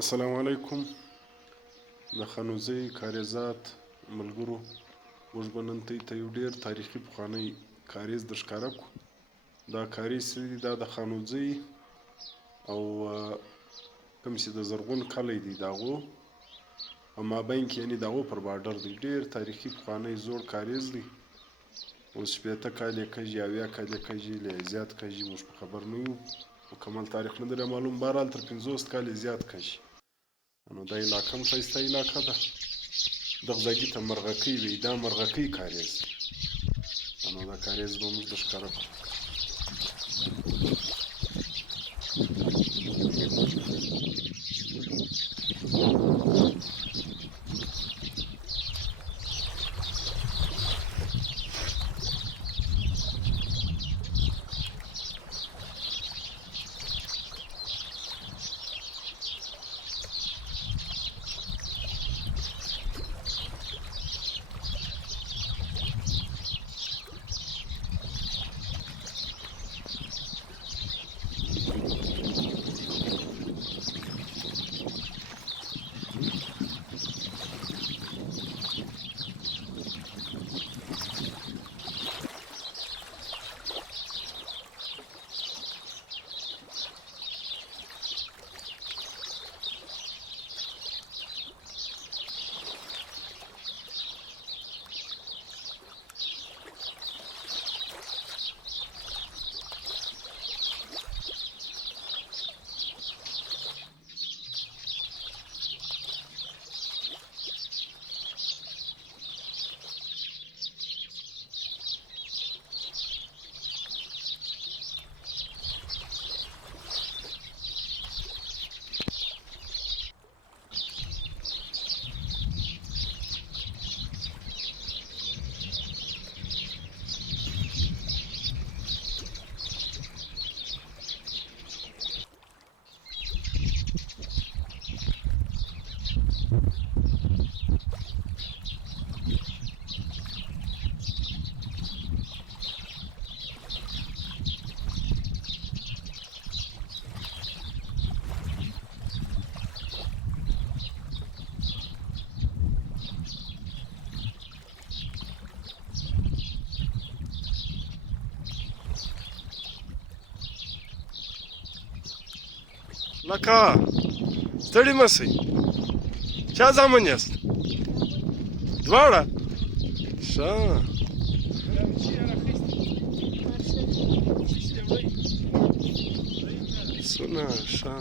السلام علیکم. د خانوزۍ کاریزات ملګرو، موږ به نن ته یو ډېر تاریخي پخوانی کاریز در ښکاره کړو. دا کاریز چې دی دا د خانوزۍ او کوم چې د زرغون کلی دی د هغو په مابین کې، یعنې د هغو پر باډر دی. ډېر تاریخي پخوانی زوړ کاریز دی. اوس 80 کال یې کېږي، 70 کال یې کېږي، له یې زیات کېږي، موږ په خبر نه یو، مکمل تاریخ نه دی معلوم. بهرحال تر 50 کال یې زیات کېږي. نو دا علاقه هم ښایسته علاقه ده. دغه ځایګي ته مرغکۍ وایي، دا مرغکۍ کاریز. نو دا کاریز به موږ در ښکاره کړو. لکه ستړي مه شئ. چا زامن یاست؟ دواړه؟ ښه. سونه ښه.